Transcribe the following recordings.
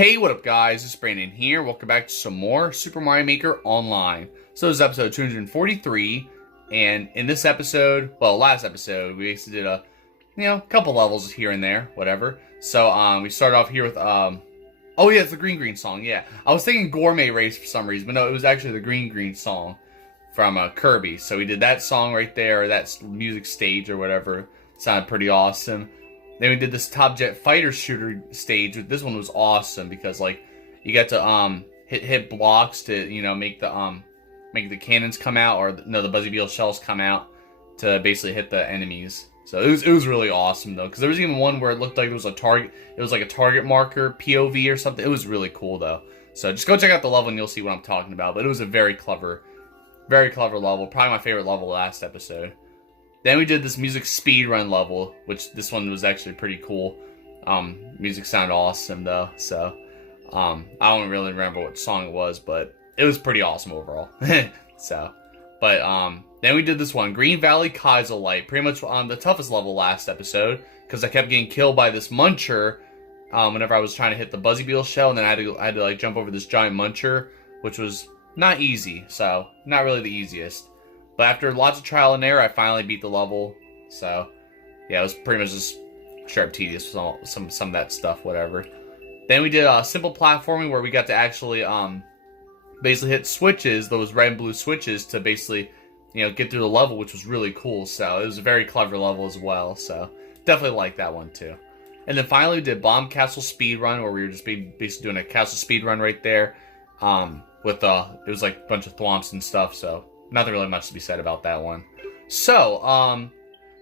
Hey, what up guys, it's Brandon here. Welcome back to some more Super Mario Maker Online. So this is episode 243, and in this episode, well, last episode, we basically did a, couple levels here and there, whatever. So, we started off here with, oh yeah, it's the Green song, yeah. I was thinking Gourmet Race for some reason, but no, it was actually the Green song from Kirby. So we did that song right there, or that music stage or whatever. It sounded pretty awesome. Then we did this Top Jet Fighter Shooter stage. This one was awesome because like you got to hit blocks to make the cannons come out, or no, the Buzzy Beetles shells come out to basically hit the enemies. So it was really awesome though, because there was even one where it looked like it was a target. It was like a target marker POV or something. It was really cool though. So just go check out the level and you'll see what I'm talking about. But it was a very clever level. Probably my favorite level last episode. Then we did this music speedrun level, which this one was actually pretty cool. Music sounded awesome though, so I don't really remember what song it was, but it was pretty awesome overall. Then we did this one, Green Valley Kaizo Light, pretty much on the toughest level last episode, because I kept getting killed by this Muncher whenever I was trying to hit the Buzzy Beetle shell, and then I had to like jump over this giant Muncher, which was not easy, so not really the easiest. But after lots of trial and error, I finally beat the level. So, yeah, it was pretty much just sharp tedious with some of that stuff, whatever. Then we did simple platforming where we got to actually basically hit switches, those red and blue switches, to basically get through the level, which was really cool. So it was a very clever level as well. So definitely liked that one too. And then finally we did Bomb Castle Speedrun, where we were just basically doing a castle speedrun right there. It was like a bunch of thwomps and stuff. So nothing really much to be said about that one. So,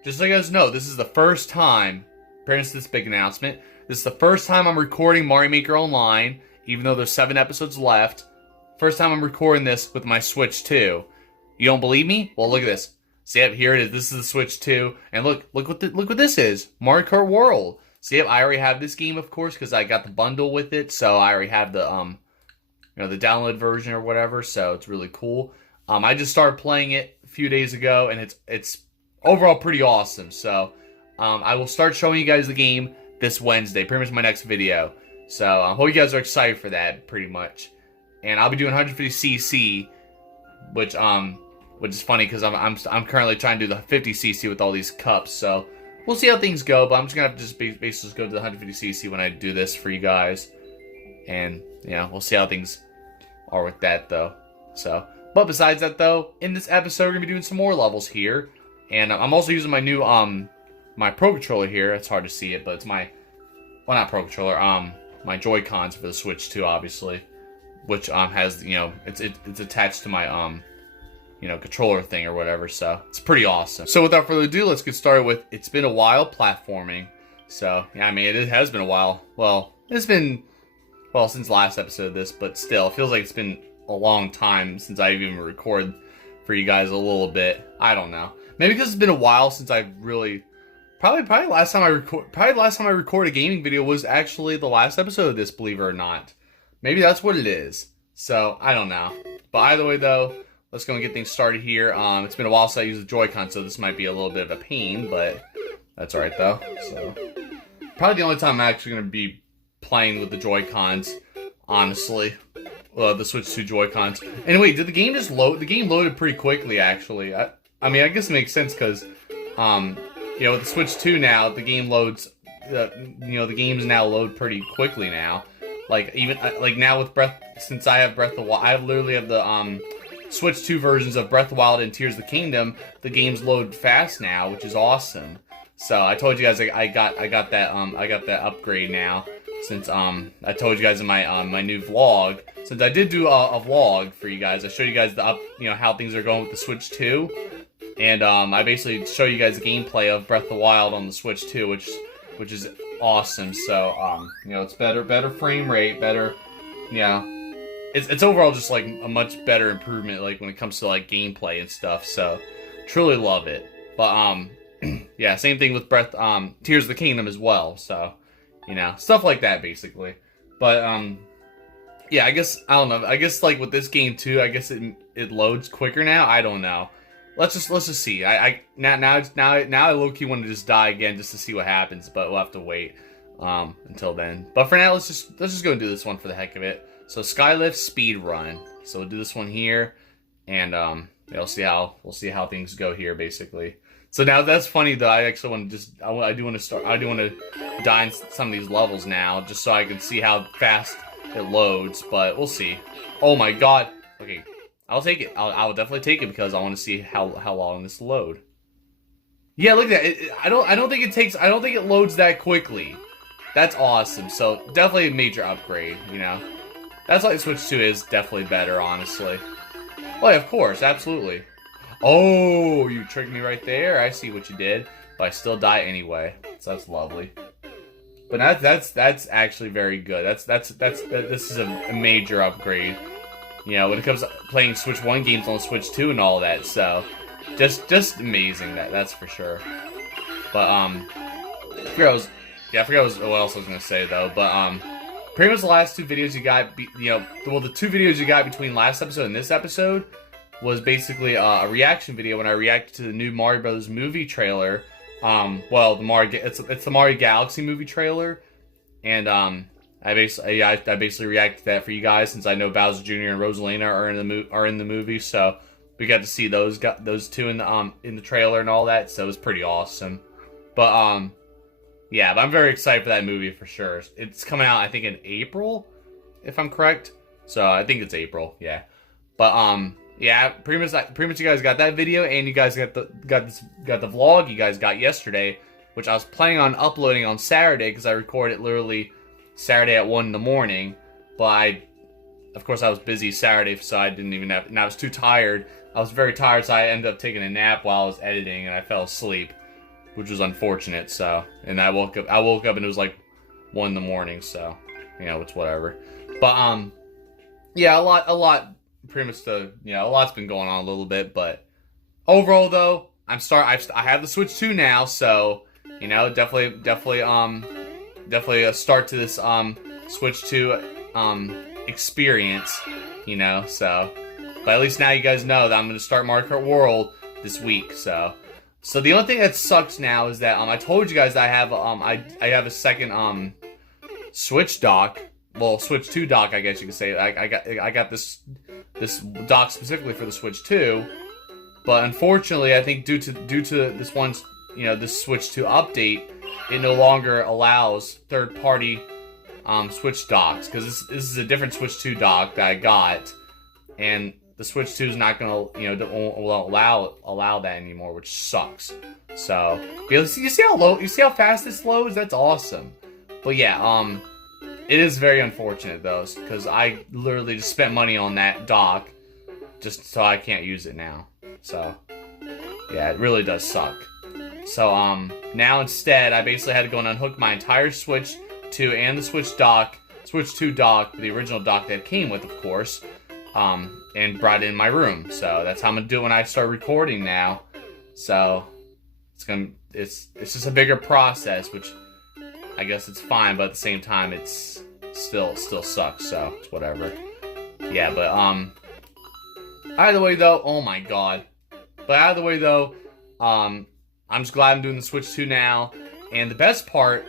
just so you guys know, this is the first time, apparently this big announcement, this is the first time I'm recording Mario Maker Online, even though there's 7 episodes left. First time I'm recording this with my Switch 2. You don't believe me? Well, look at this. See, here it is. This is the Switch 2, and look what this is. Mario Kart World. See, I already have this game, of course, because I got the bundle with it, so I already have the, the download version or whatever, so it's really cool. I just started playing it a few days ago, and it's overall pretty awesome. So, I will start showing you guys the game this Wednesday, pretty much my next video. So, I hope you guys are excited for that, pretty much. And I'll be doing 150cc, which is funny because I'm currently trying to do the 50cc with all these cups. So, we'll see how things go. But I'm just gonna have to just basically go to the 150cc when I do this for you guys, and we'll see how things are with that though. So. But besides that, though, in this episode, we're going to be doing some more levels here. And I'm also using my new, my Pro Controller here. It's hard to see it, but it's my, well, not Pro Controller, my Joy-Cons for the Switch 2, obviously. Which, has, it's attached to my, controller thing or whatever. So, it's pretty awesome. So, without further ado, let's get started with It's Been a While platforming. So, yeah, I mean, it has been a while. Well, it's been, since the last episode of this, but still, it feels like it's been a long time since I've even recorded for you guys a little bit. I don't know. Maybe because it's been a while since I've really probably last time I recorded a gaming video was actually the last episode of this, believe it or not. Maybe that's what it is. So I don't know. But either way though, let's go and get things started here. It's been a while since I used the Joy-Con, so this might be a little bit of a pain, but that's alright though. So probably the only time I'm actually gonna be playing with the Joy-Cons, honestly. The Switch 2 Joy-Cons. Anyway, did the game just load? The game loaded pretty quickly, actually. I mean, I guess it makes sense because, with the Switch 2 now, the game loads, the games now load pretty quickly now. Like, even, now with since I have Breath of the Wild, I literally have the, Switch 2 versions of Breath of the Wild and Tears of the Kingdom. The games load fast now, which is awesome. So, I told you guys I got that upgrade now. Since I told you guys in my my new vlog, since I did do a vlog for you guys, I showed you guys how things are going with the Switch 2, and I basically show you guys the gameplay of Breath of the Wild on the Switch 2, which is awesome. So it's better frame rate, better, it's overall just like a much better improvement, like when it comes to like gameplay and stuff. So truly love it. But yeah, same thing with Tears of the Kingdom as well. So. Stuff like that, basically. But, yeah, I don't know. I guess, like, with this game, too, I guess it loads quicker now. I don't know. Let's just see. Now I low-key want to just die again just to see what happens, but we'll have to wait. until then. But for now, let's just go and do this one for the heck of it. So Skylift speed run. So we'll do this one here, and we'll see how things go here basically. So now that's funny though. I actually want to I do want to die in some of these levels now, just so I can see how fast it loads. But we'll see. Oh my god. Okay, I'll take it. I'll definitely take it because I want to see how long this load. Yeah, look at that. I don't think it loads that quickly. That's awesome. So definitely a major upgrade, you know. That's why Switch 2 is definitely better, honestly. Oh, yeah, of course, absolutely. Oh, you tricked me right there. I see what you did, but I still die anyway. So that's lovely. But that's actually very good. This is a major upgrade. You know, when it comes to playing Switch 1 games on Switch 2 and all that, so just amazing, that's for sure. But I forgot what else I was gonna say though. But pretty much the last two videos you got, the two videos you got between last episode and this episode was basically a reaction video when I reacted to the new Mario Brothers movie trailer. Well, it's the Mario Galaxy movie trailer, and I basically reacted to that for you guys since I know Bowser Jr. and Rosalina are in the movie, so we got to see those two in the trailer and all that, so it was pretty awesome. But yeah, but I'm very excited for that movie for sure. It's coming out, I think, in April, if I'm correct. So I think it's April, yeah. But yeah, pretty much you guys got that video, and you guys got the vlog you guys got yesterday, which I was planning on uploading on Saturday because I recorded literally Saturday at 1 in the morning. But of course, I was busy Saturday, so I didn't even have, and I was too tired. I was very tired, so I ended up taking a nap while I was editing, and I fell asleep, which was unfortunate. So, and I woke up and it was like 1 in the morning. So, you know, it's whatever. But yeah, a lot. Pretty much a lot's been going on a little bit, but overall though, I have the Switch 2 now, so you know, definitely a start to this Switch 2 experience, you know. So, but at least now you guys know that I'm gonna start Mario Kart World this week. So the only thing that sucks now is that I told you guys that I have a second Switch dock. Well, Switch 2 dock, I guess you could say. I got this dock specifically for the Switch 2, but unfortunately, I think due to this one, this Switch 2 update, it no longer allows third-party Switch docks, because this is a different Switch 2 dock that I got, and the Switch 2 is not gonna allow that anymore, which sucks. So you see how fast this loads? That's awesome. But yeah, it is very unfortunate though, because I literally just spent money on that dock just so I can't use it now. So yeah, it really does suck. So now instead I basically had to go and unhook my entire Switch 2 and the Switch 2 dock, the original dock that it came with, of course, and brought it in my room. So that's how I'm gonna do it when I start recording now. So it's just a bigger process, which I guess it's fine, but at the same time, it's still sucks, so it's whatever. Yeah, but either way though, oh my god. But either way though, I'm just glad I'm doing the Switch 2 now. And the best part,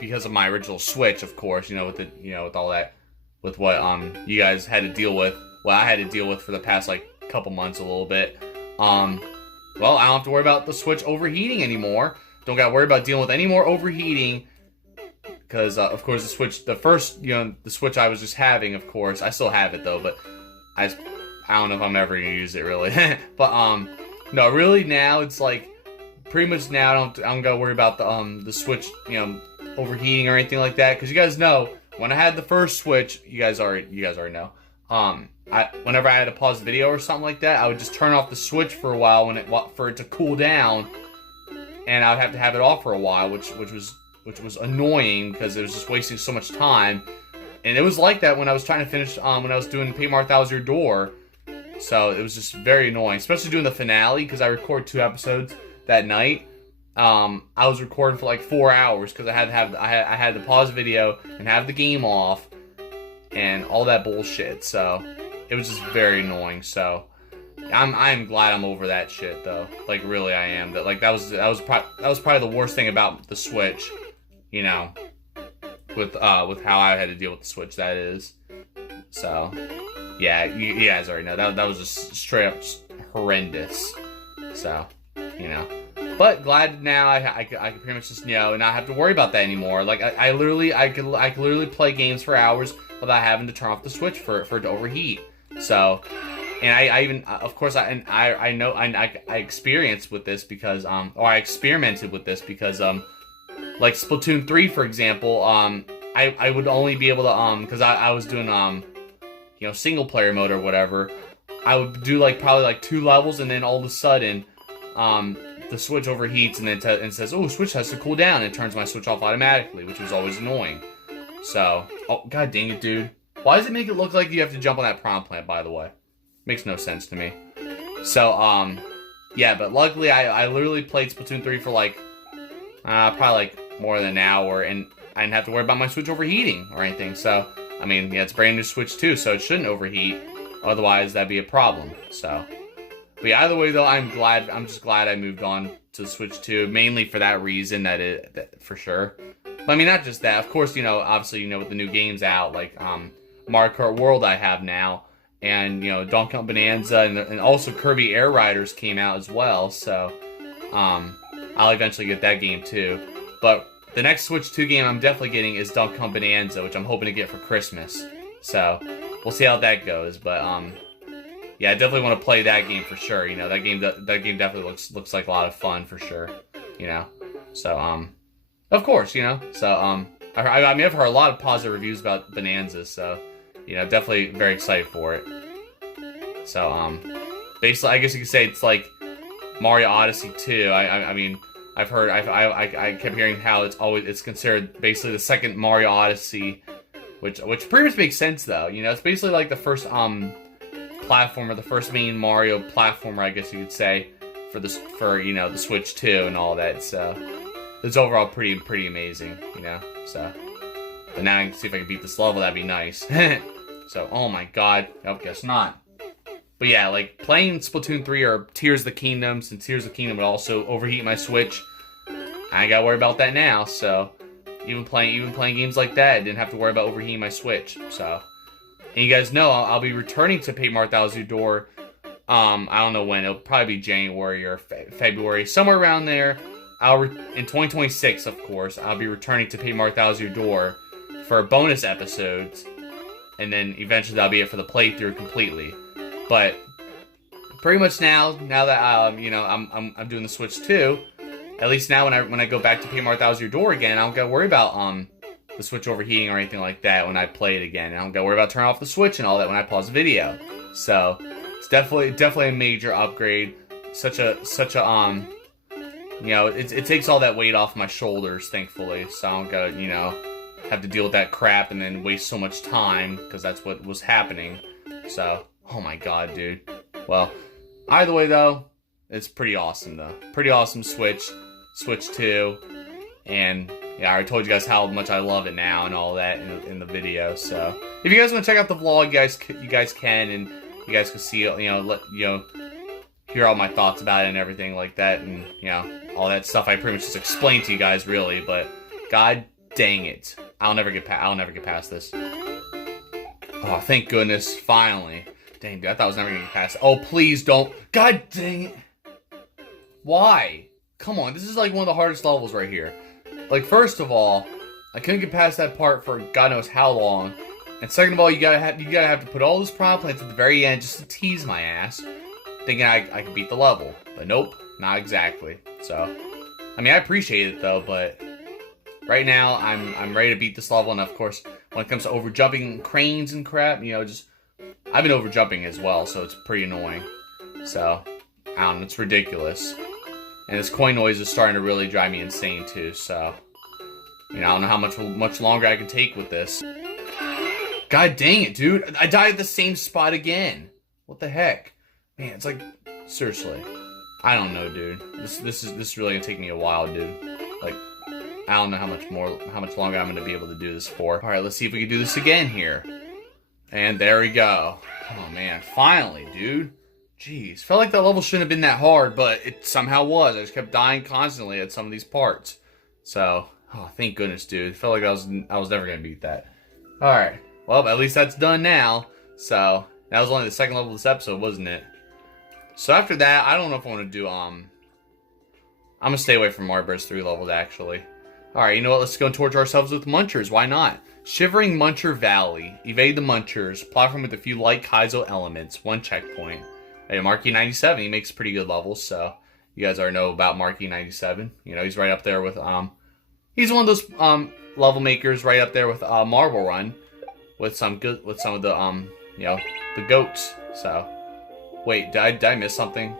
because of my original Switch, of course, with all that, with what you guys had to deal with, what I had to deal with for the past like couple months, a little bit. Well, I don't have to worry about the Switch overheating anymore. Don't gotta worry about dealing with any more overheating. Because, of course, the Switch, the Switch I was just having, of course, I still have it, though, but I don't know if I'm ever going to use it, really. But, no, really, now, it's like, pretty much now, I don't got to worry about the Switch, overheating or anything like that, because you guys know, when I had the first Switch, you guys already know, whenever I had to pause the video or something like that, I would just turn off the Switch for a while for it to cool down, and I would have to have it off for a while, which was annoying because it was just wasting so much time. And it was like that when I was trying to finish, when I was doing Paymar Thousand Year Door. So it was just very annoying, especially doing the finale, because I record 2 episodes that night. I was recording for like 4 hours because I had to pause the video and have the game off and all that bullshit. So it was just very annoying. So I'm glad I'm over that shit though. Like really, I am. That was probably the worst thing about the Switch. with how I had to deal with the Switch, that is. So, yeah, you guys already know that was just straight up horrendous. So, you know. But glad now I can pretty much just, you know, not have to worry about that anymore. Like I could literally play games for hours without having to turn off the Switch for it to overheat. So, and I even, of course, I know I experienced with this because or I experimented with this because like Splatoon 3, for example, I would only be able to because I was doing you know, single player mode or whatever. I would do like probably like 2 levels, and then all of a sudden the Switch overheats and then and says, "Oh, Switch has to cool down," and it turns my Switch off automatically, which was always annoying. So, oh god dang it, dude! Why does it make it look like you have to jump on that piranha plant? By the way, makes no sense to me. So, yeah, but luckily I literally played Splatoon 3 for like probably like more than an hour, and I didn't have to worry about my Switch overheating or anything. So, I mean, yeah, it's a brand new Switch too, so it shouldn't overheat. Otherwise, that'd be a problem. So. But yeah, either way though, I'm just glad I moved on to the Switch 2, mainly for that reason, that for sure. But I mean, not just that, of course, you know, obviously, you know, with the new games out, like Mario Kart World I have now, and, you know, Donkey Kong Bonanza, and also Kirby Air Riders came out as well, so I'll eventually get that game too. But the next Switch 2 game I'm definitely getting is Donkey Kong Bonanza, which I'm hoping to get for Christmas. So, we'll see how that goes, but yeah, I definitely want to play that game for sure. You know, that game definitely looks like a lot of fun for sure. You know, so of course, you know, so I mean, I've heard a lot of positive reviews about Bonanza, so you know, definitely very excited for it. So basically, I guess you could say it's like Mario Odyssey 2. I mean, I've heard I kept hearing how it's considered basically the second Mario Odyssey, which pretty much makes sense though. You know, it's basically like the first platformer, the first main Mario platformer, I guess you could say, for you know, the Switch 2 and all that. So it's overall pretty amazing, you know. So, but now I can see if I can beat this level. That'd be nice. So, oh my god, nope, guess not. But yeah, like playing Splatoon 3 or Tears of the Kingdom, since Tears of the Kingdom would also overheat my Switch, I ain't gotta worry about that now. So even playing games like that, I didn't have to worry about overheating my Switch. So. And you guys know I'll be returning to Paper Mario Thousand Year Door. I don't know when. It'll probably be January or February, somewhere around there. In 2026, of course, I'll be returning to Paper Mario Thousand Year Door for bonus episodes, and then eventually that'll be it for the playthrough completely. But pretty much now that you know, I'm doing the Switch 2, at least now when I go back to Paper Mario Thousand Year Door again, I don't gotta worry about the Switch overheating or anything like that when I play it again. I don't gotta worry about turning off the Switch and all that when I pause the video. So it's definitely a major upgrade. Such a you know, it takes all that weight off my shoulders, thankfully. So I don't gotta, you know, have to deal with that crap and then waste so much time, because that's what was happening. So, oh my god, dude. Well, either way though, it's pretty awesome though. Pretty awesome Switch 2, and yeah, I already told you guys how much I love it now and all that in the video. So if you guys want to check out the vlog, you guys can, and you guys can see, you know, hear all my thoughts about it and everything like that, and you know, all that stuff I pretty much just explained to you guys really. But god dang it, I'll never get past this. Oh, thank goodness, finally. Dang, dude, I thought I was never gonna get past it. Oh, please don't. God dang it. Why? Come on, this is like one of the hardest levels right here. Like, first of all, I couldn't get past that part for God knows how long. And second of all, you gotta have to put all those piranha plants at the very end just to tease my ass, thinking I could beat the level. But nope, not exactly. So, I mean, I appreciate it though, but right now I'm ready to beat this level. And of course, when it comes to over jumping cranes and crap, you know, just I've been over jumping as well, so it's pretty annoying. So, I don't know, it's ridiculous. And this coin noise is starting to really drive me insane too, so you know, I don't know how much longer I can take with this. God dang it, dude. I died at the same spot again. What the heck? Man, it's like, seriously. I don't know, dude. This is really gonna take me a while, dude. Like, I don't know how much longer I'm gonna be able to do this for. Alright, let's see if we can do this again here. And there we go. Oh man, finally, dude. Jeez, felt like that level shouldn't have been that hard, but it somehow was. I just kept dying constantly at some of these parts. So, Oh, thank goodness, dude. I felt like I was never gonna beat that. Alright. Well, at least that's done now. So, that was only the second level of this episode, wasn't it? So after that, I don't know if I want to do, I'm gonna stay away from Mario Bros. 3 levels, actually. Alright, you know what? Let's go torture ourselves with Munchers. Why not? Shivering Muncher Valley. Evade the Munchers. Platform with a few light Kaizo elements. 1 checkpoint. Hey, Marky 97. He makes pretty good levels, so you guys already know about Marky 97. You know, he's right up there with, he's one of those, level makers right up there with, Marble Run. With some of the, you know, the goats. So, wait, did I miss something?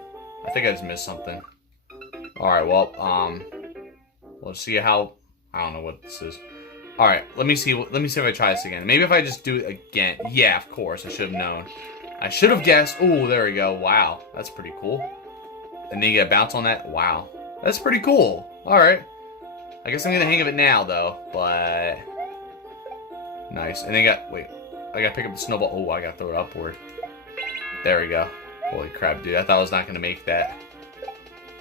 I think I just missed something. Alright, well, let's see how, I don't know what this is. Alright, let me see if I try this again. Maybe if I just do it again. Yeah, of course, I should have known. I should have guessed. Ooh, there we go. Wow, that's pretty cool. And then you get a bounce on that. Wow, that's pretty cool. Alright. I guess I'm getting the hang of it now, though, but... Nice. And then I gotta pick up the snowball. Oh, I gotta throw it upward. There we go. Holy crap, dude. I thought I was not gonna make that.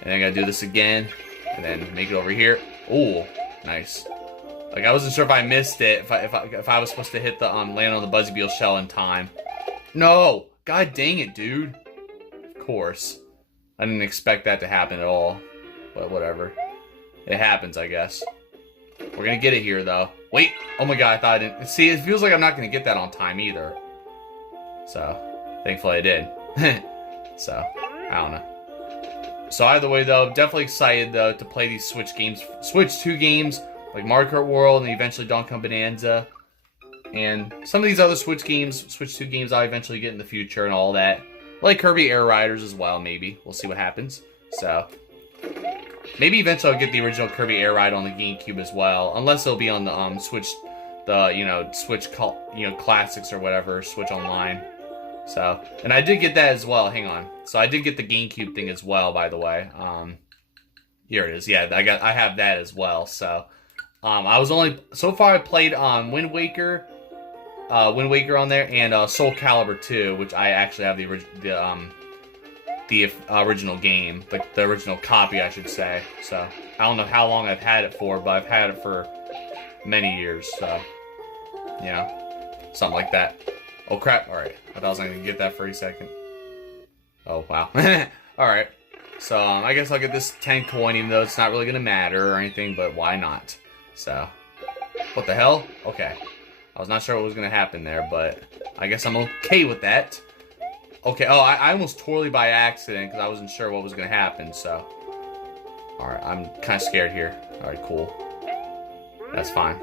And then I gotta do this again. And then make it over here. Ooh, nice. Like, I wasn't sure if I missed it, if I was supposed to hit the, land on the Buzzy Beetle shell in time. No! God dang it, dude. Of course. I didn't expect that to happen at all. But whatever. It happens, I guess. We're gonna get it here, though. Wait! Oh my god, I thought I didn't... See, it feels like I'm not gonna get that on time, either. So, thankfully I did. So, I don't know. So either way, though, definitely excited, though, to play these Switch games. Switch 2 games, like Mario Kart World, and eventually Donkey Kong Bonanza. And some of these other Switch 2 games I'll eventually get in the future and all that. Like Kirby Air Riders as well, maybe. We'll see what happens. So, maybe eventually I'll get the original Kirby Air Ride on the GameCube as well. Unless it'll be on the, Switch, Switch, Classics or whatever, Switch Online. So, and I did get that as well. Hang on. So I did get the GameCube thing as well, by the way. Here it is. Yeah, I have that as well. So, so far I played Wind Waker on there, and Soul Calibur 2, which I actually have the original game, the original copy, I should say. So I don't know how long I've had it for, but I've had it for many years. So, yeah, something like that. Oh crap! All right, I thought I was gonna get that for a second. Oh wow! All right, so I guess I'll get this 10 coin, even though it's not really gonna matter or anything. But why not? So, what the hell? Okay, I was not sure what was gonna happen there, but I guess I'm okay with that. Okay. Oh, I almost totally by accident because I wasn't sure what was gonna happen. So, all right, I'm kind of scared here. All right, cool. That's fine.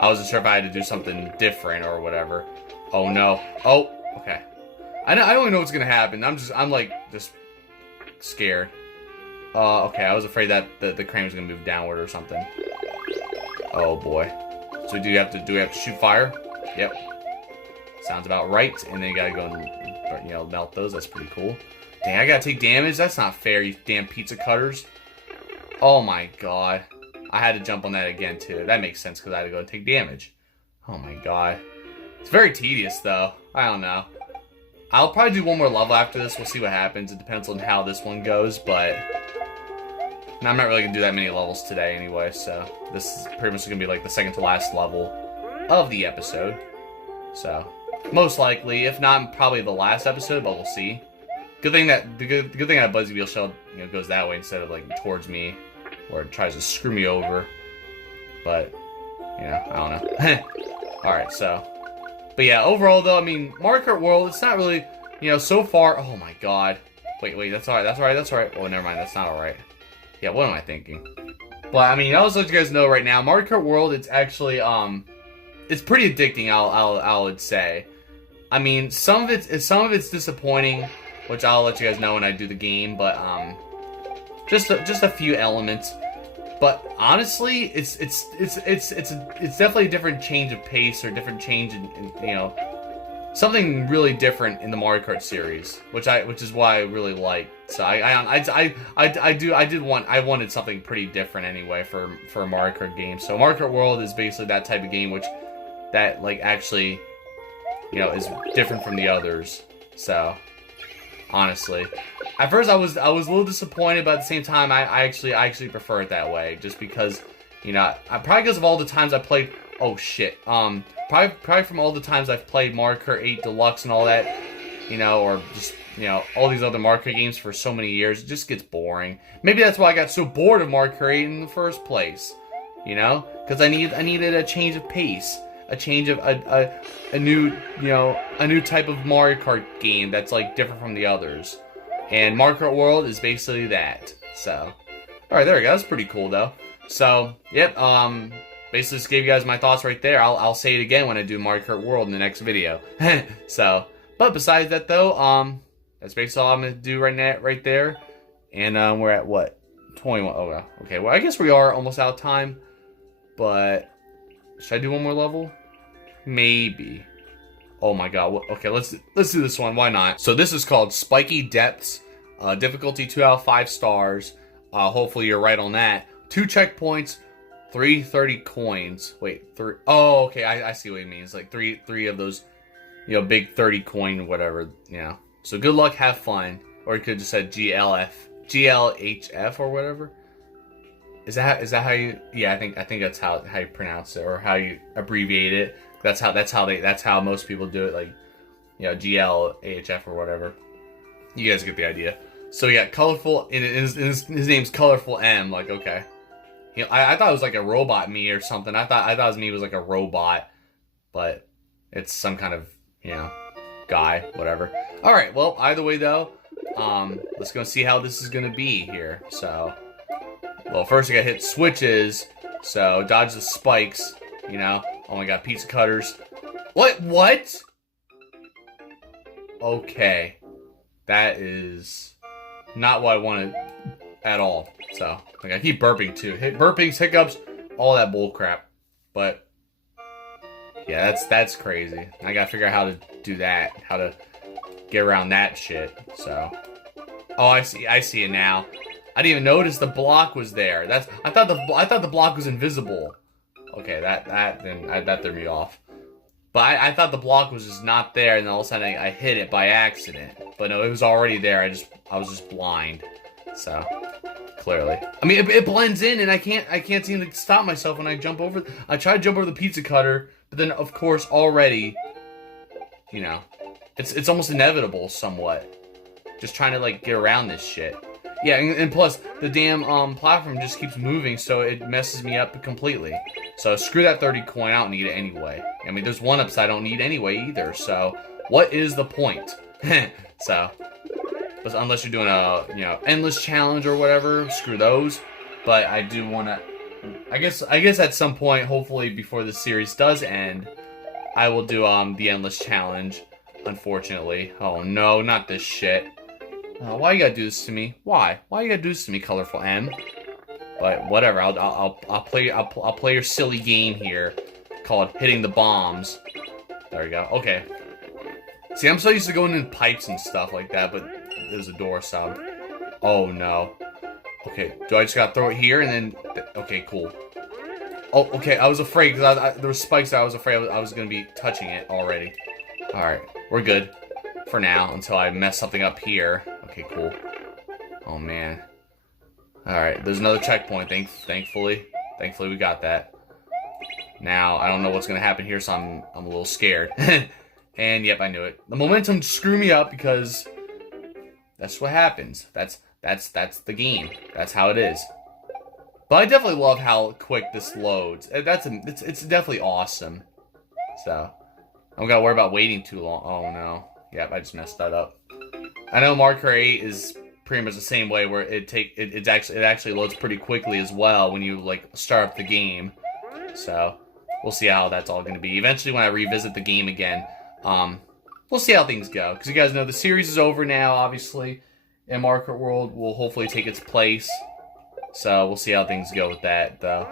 I wasn't sure if I had to do something different or whatever. Oh no. Oh, okay. I don't even know what's gonna happen. I'm like just scared. Okay, I was afraid that the crane was gonna move downward or something. Oh boy. So do we have to shoot fire? Yep. Sounds about right. And then you gotta go and melt those. That's pretty cool. Dang, I gotta take damage? That's not fair, you damn pizza cutters. Oh my god. I had to jump on that again too. That makes sense because I had to go and take damage. Oh my god. It's very tedious, though. I don't know. I'll probably do one more level after this. We'll see what happens. It depends on how this one goes, but... I'm not really going to do that many levels today anyway, so... This is pretty much going to be like the second to last level of the episode. So, most likely. If not, probably the last episode, but we'll see. Good thing that Buzzy Beetle shell goes that way instead of like towards me, or it tries to screw me over. But, I don't know. Alright, so... But yeah, overall though, I mean, Mario Kart World, it's not really, so far... Oh my god. Wait, that's alright. Oh, never mind, that's not alright. Yeah, what am I thinking? Well, I mean, I'll just let you guys know right now, Mario Kart World, it's actually, it's pretty addicting, I would say. I mean, some of it's disappointing, which I'll let you guys know when I do the game, but, just a few elements. But honestly, it's definitely a different change of pace or different change in something really different in the Mario Kart series, which is why I really like. So I wanted something pretty different anyway for a Mario Kart game. So Mario Kart World is basically that type of game that actually is different from the others. So honestly. At first, I was a little disappointed, but at the same time, I actually prefer it that way, just because You know, probably because of all the times I played. Oh shit. Probably from all the times I've played Mario Kart 8 Deluxe and all that. You know, or just, you know, all these other Mario Kart games for so many years. It just gets boring. Maybe that's why I got so bored of Mario Kart 8 in the first place. You know, because I needed a change of pace, a change of a new, you know, a new type of Mario Kart game that's like different from the others. And Mario Kart World is basically that. So, all right, there we go. That's pretty cool though. So, yep. Basically just gave you guys my thoughts right there. I'll say it again when I do Mario Kart World in the next video. So, but besides that though, that's basically all I'm gonna do right there. And we're at what? 21. Oh, okay. Well, I guess we are almost out of time. But should I do one more level? Maybe. Oh my god. Okay, let's do this one. Why not? So this is called Spiky Depths. Difficulty 2 out of 5 stars. Hopefully you're right on that. 2 checkpoints, 330 coins. Wait, 3. Oh, okay. I see what he means. Like three of those, you know, big 30 coin whatever. Yeah. So good luck, have fun. Or you could just said GLHF or whatever. Is that how you? Yeah, I think that's how you pronounce it or how you abbreviate it. That's how most people do it. Like, you know, GLHF or whatever. You guys get the idea. So yeah, colorful. And his name's Colorful M. Like, okay, you know, I thought it was like a robot me or something. I thought his me was like a robot, but it's some kind of, you know, guy, whatever. All right. Well, either way though, let's go see how this is gonna be here. So. Well, first I gotta hit switches, so dodge the spikes, you know. Oh my god, pizza cutters. What? Okay. That is not what I wanted at all. So, like, I keep burping too. Burpings, hiccups, all that bull crap. But, yeah, that's crazy. I gotta figure out how to do that, how to get around that shit, so. Oh, I see it now. I didn't even notice the block was there. I thought the block was invisible. Okay, that threw me off. But I thought the block was just not there, and then all of a sudden I hit it by accident. But no, it was already there. I was just blind. So clearly, I mean, it blends in, and I can't seem to stop myself when I jump over. I try to jump over the pizza cutter, but then of course already, you know, it's almost inevitable somewhat. Just trying to like get around this shit. Yeah, and plus, the damn platform just keeps moving, so it messes me up completely. So screw that 30 coin, I don't need it anyway. I mean, there's 1-ups I don't need anyway either, so what is the point? So, but unless you're doing a, you know, endless challenge or whatever, screw those. But I do want to, I guess at some point, hopefully before the series does end, I will do the endless challenge, unfortunately. Oh no, not this shit. Why you gotta do this to me? Why? Why you gotta do this to me, Colorful M? But whatever. I'll play your silly game here, called hitting the bombs. There we go. Okay. See, I'm so used to going in pipes and stuff like that, but there's a door sound. Oh no. Okay. Do I just gotta throw it here and then? Okay, cool. Oh, okay. I was afraid because there were spikes that I was afraid I was gonna be touching it already. All right, we're good for now until I mess something up here. Okay, cool. Oh, man. Alright, there's another checkpoint, thankfully. Thankfully, we got that. Now, I don't know what's going to happen here, so I'm a little scared. And, yep, I knew it. The momentum screwed me up because that's what happens. That's the game. That's how it is. But I definitely love how quick this loads. It's definitely awesome. So, I don't got to worry about waiting too long. Oh, no. Yep, I just messed that up. I know Mario Kart 8 is pretty much the same way, where it actually loads pretty quickly as well when you like start up the game. So we'll see how that's all going to be. Eventually, when I revisit the game again, we'll see how things go. Because you guys know the series is over now, obviously, and Mario Kart World will hopefully take its place. So we'll see how things go with that, though.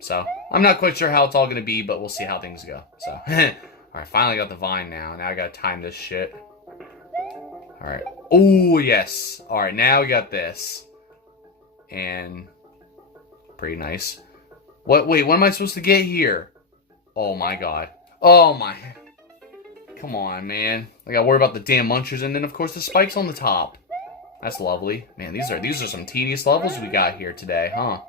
So I'm not quite sure how it's all going to be, but we'll see how things go. So all right, finally got the vine now. Now I got to time this shit. Alright. Oh, yes. Alright, now we got this. And pretty nice. Wait, what am I supposed to get here? Oh my god. Oh my. Come on, man. I gotta worry about the damn munchers and then of course the spikes on the top. That's lovely. Man, these are some tedious levels we got here today, huh?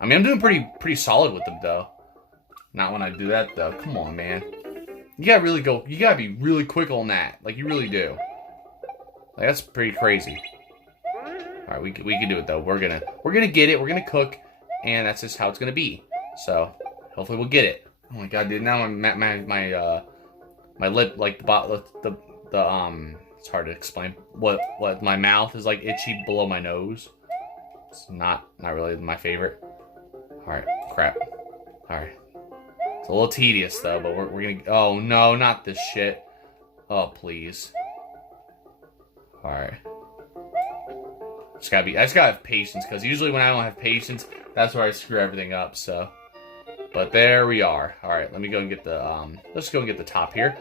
I mean, I'm doing pretty solid with them, though. Not when I do that, though. Come on, man. You gotta be really quick on that. Like, you really do. Like, that's pretty crazy. Alright, we can do it, though. We're gonna get it. We're gonna cook. And that's just how it's gonna be. So, hopefully we'll get it. Oh my god, dude. Now my lip, like, it's hard to explain. What my mouth is, like, itchy below my nose. It's not really my favorite. Alright, crap. Alright. It's a little tedious, though, but we're gonna... Oh, no, not this shit. Oh, please. Alright. I just gotta have patience, because usually when I don't have patience, that's where I screw everything up, so... But there we are. Alright, let me go and get the, let's go and get the top here.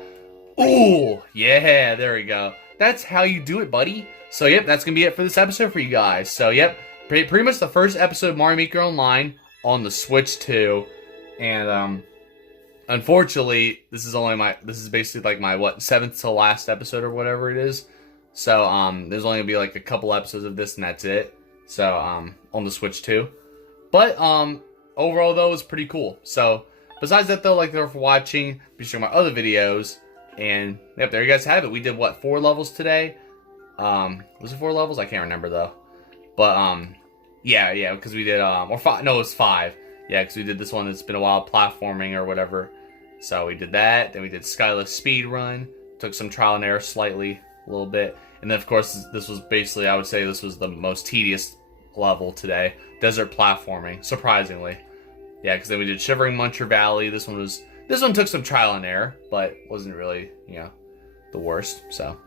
Ooh! Yeah, there we go. That's how you do it, buddy. So, yep, that's gonna be it for this episode for you guys. So, yep, pretty much the first episode of Mario Maker Online on the Switch 2. And, unfortunately, this is basically like my, 7th to last episode or whatever it is. So, there's only gonna be like a couple episodes of this and that's it. So, on the Switch 2. But, overall though, it's pretty cool. So, besides that though, like, thank you for watching. Be sure to my other videos. And, yep, there you guys have it. We did, 4 levels today? Was it 4 levels? I can't remember though. But, yeah, because we did, or 5, no, it was 5. Yeah, because we did this one that's been a while, platforming or whatever. So we did that. Then we did Skyless Speed Run. Took some trial and error slightly, a little bit. And then, of course, this was basically, I would say this was the most tedious level today. Desert platforming, surprisingly. Yeah, because then we did Shivering Muncher Valley. This one took some trial and error, but wasn't really, the worst. So,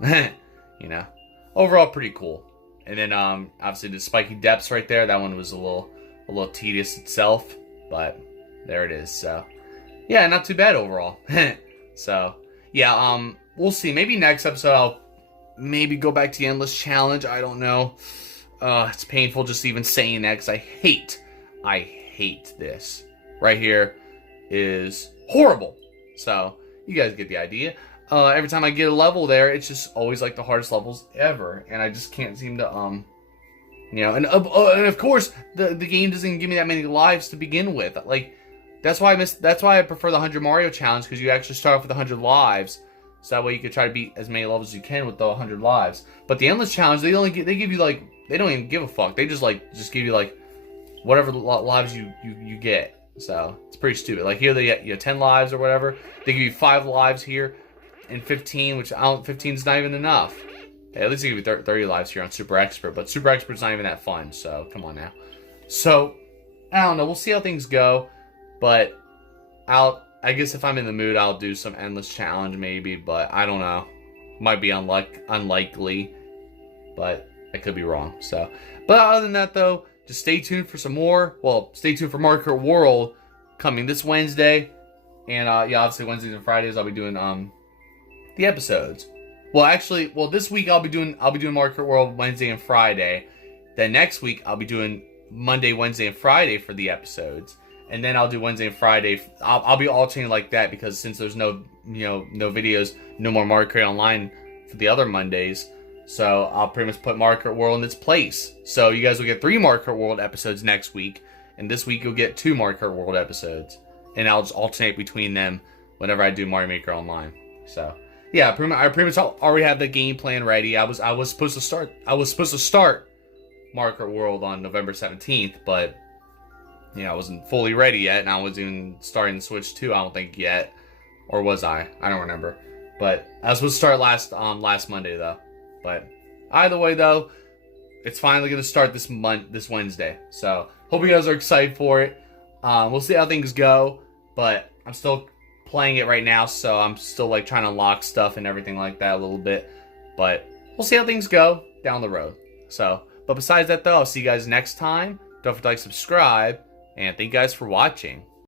overall pretty cool. And then, obviously the Spiky Depths right there. That one was a little tedious itself, but there it is. So, yeah, not too bad overall. So, yeah, we'll see. Maybe next episode I'll maybe go back to the Endless Challenge. I don't know. It's painful just even saying that because I hate this. Right here is horrible. So, you guys get the idea. Every time I get a level there, it's just always like the hardest levels ever. And I just can't seem to, and of course, the game doesn't give me that many lives to begin with. Like, that's why I prefer the 100 Mario Challenge, because you actually start off with 100 lives. So that way you can try to beat as many levels as you can with the 100 lives. But the Endless Challenge, they give you, like, they don't even give a fuck. They just give you, like, whatever lives you get. So, it's pretty stupid. Like, here they get 10 lives or whatever. They give you 5 lives here and 15, which 15 is not even enough. Yeah, at least they give you 30 lives here on Super Expert, but Super Expert's not even that fun, so come on now. So, I don't know. We'll see how things go, but I guess if I'm in the mood, I'll do some Endless Challenge maybe, but I don't know. Might be unlikely, but I could be wrong. So, but other than that, though, just stay tuned for some more. Well, stay tuned for Mario Kart World coming this Wednesday, and yeah, obviously Wednesdays and Fridays I'll be doing the episodes. Well, this week I'll be doing Mario Kart World Wednesday and Friday. Then next week I'll be doing Monday, Wednesday, and Friday for the episodes. And then I'll do Wednesday and Friday. I'll be alternating like that because since there's no videos, no more Mario Kart Online for the other Mondays. So I'll pretty much put Mario Kart World in its place. So you guys will get 3 Mario Kart World episodes next week. And this week you'll get 2 Mario Kart World episodes. And I'll just alternate between them whenever I do Mario Maker Online. So yeah, I pretty much already have the game plan ready. I was supposed to start Mario Kart World on November 17th, but I wasn't fully ready yet, and I wasn't even starting the Switch 2, I don't think, yet. Or was I? I don't remember. But I was supposed to start last Monday, though. But either way, though, it's finally going to start this Wednesday. So, hope you guys are excited for it. We'll see how things go, but I'm still playing it right now, so I'm still, like, trying to unlock stuff and everything like that a little bit. But we'll see how things go down the road. So, but besides that, though, I'll see you guys next time. Don't forget to like, subscribe, and thank you guys for watching.